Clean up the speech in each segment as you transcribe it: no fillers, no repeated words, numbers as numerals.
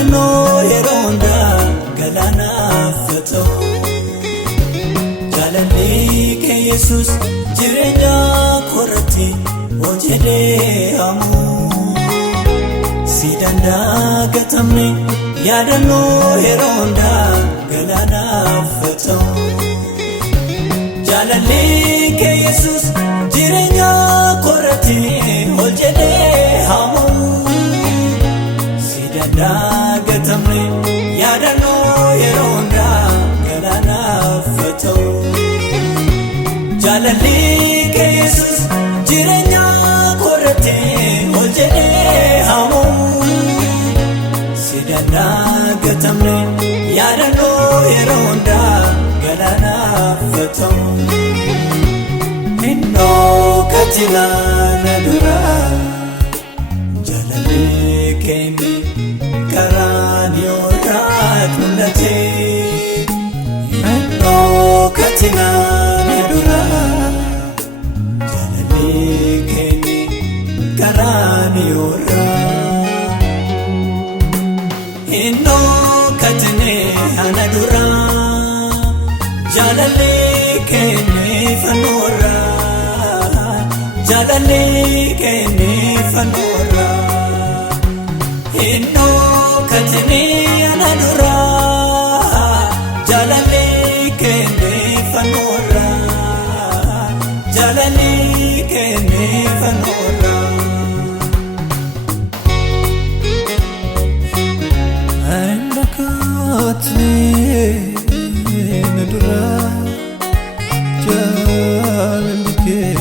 yaadannoo yeroo hundaa galaaneffatoo jaalalli kee Yesuus jireenya koorratti hojjetee ammoo si dandagatamne yaadannoo yeroo hundaa galaaneffatoo jaalalli kee Yesuus jireenya koorratti hojjetee ammoo si dandagatamne yaadannoo yeroo hundaa galaaneffatoo jaalalli kee Yesuus jireenya koorratti hojjetee ammoo si dandagatamne yaadannoo yeroo hundaa galaaneffatoo innoo katilana duraa jaalalli kee karaaniyoodhaat mul'atee innoo katilana duraa jaalalli kee karaaniyoodhaat innoo katilana duraa jaalalli kee fanoorraa jaalalli kee fanoorraa innoo katilana duraa jaalalli kee fanoorraa jaalalli kee fanoorraa katilana duraa jaalalli kee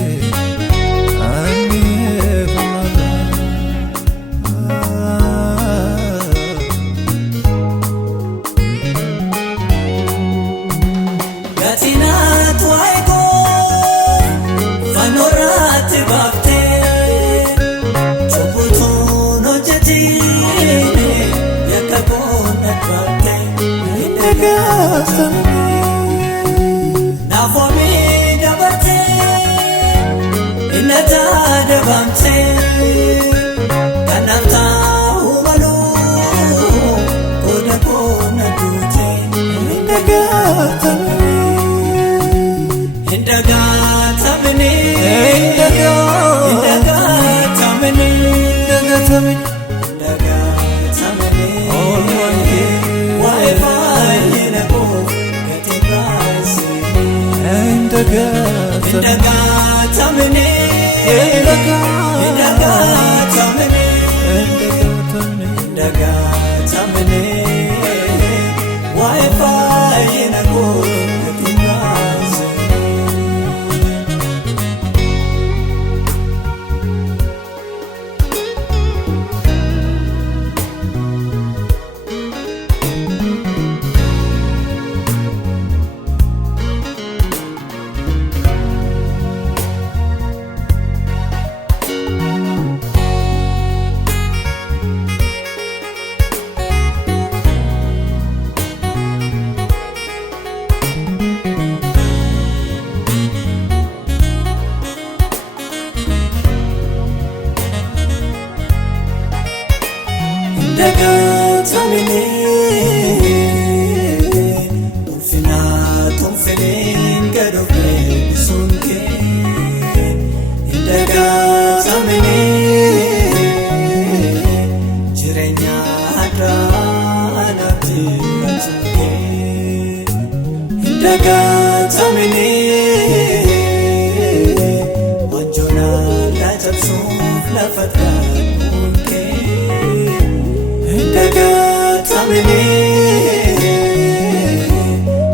gatinat waego fanoorratti baaftee chobbotuun hojjetine yakka boona baaftee indagatamne naafoomi dabartee innata dabamtee kanaaf ta'uu maluu gooda boona duutee indagatamne indagatamne indagatamne indagatamne waa'ee baay'ina koo gati baasee indagatamne indagatamne indagatamne waa'ee baay'ina koo gati baasee indagatamne ulfinaatum fedheen gadofee bisuun kee indagatamne jireenya haaraa naatti galchuun kee indagatamne wanjoonaa cabsuuf lafa dhaabuun kee indagatamne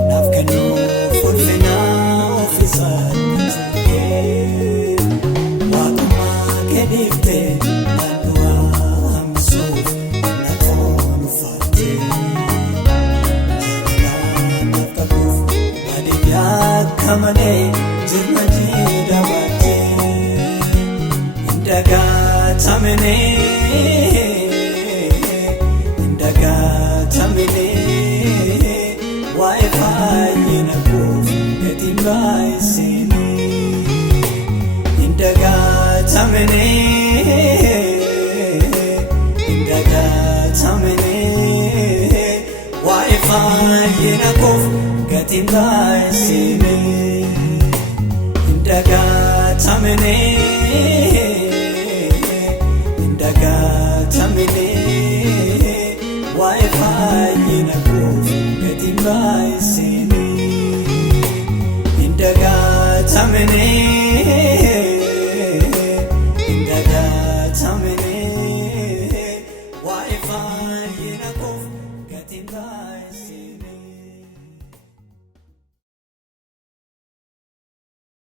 naaf kennuuf ulfinaa ofiisaatti kee waaqummaa kee dhiiftee naannuwaa hambisuuf na toonfattee jaalalaa naaf qabuuf baadiyyaa akka malee jirma jiidhabattee indagatamne indagatamne waa'ee baay'ina koo gati baasee indagatamne indagatamne gatiin baay'isine indagatamne waa'ee fayyina koof gatiin baay'isine indagatamne waa'ee fayyina